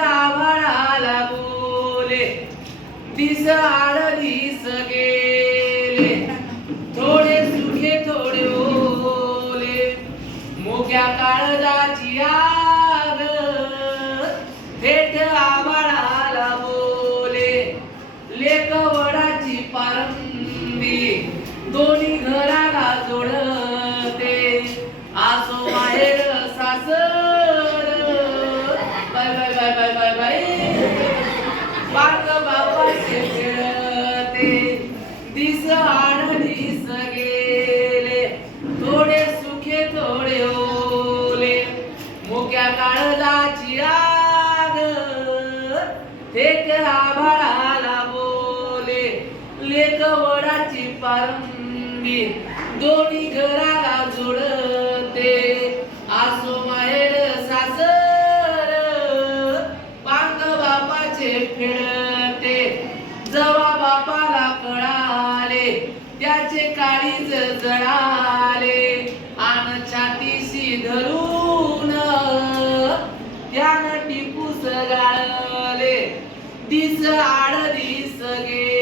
आभाळाला बोले दिस आड दिस गेले. थोडे सुखे थोडे ओले. मोक्या काळजाची आग थेट आभाळाला बोले. लेकवडाची पारंबी दोन्ही घराला जोडते. आसो bye bye bye bye bye bye. बाग बापाचे खेळते दिस आड दिस गेले. थोडे सुखे थोडे ओले. मुक्या काळला आग थेट आभाळाला बोले. लेख वडाची पारंबी दोन्ही घराला जोड. त्याचे काळीज जळाले. आन छातीशी धरून त्यानं टिपूस गाळले. दिस आड दिस गे.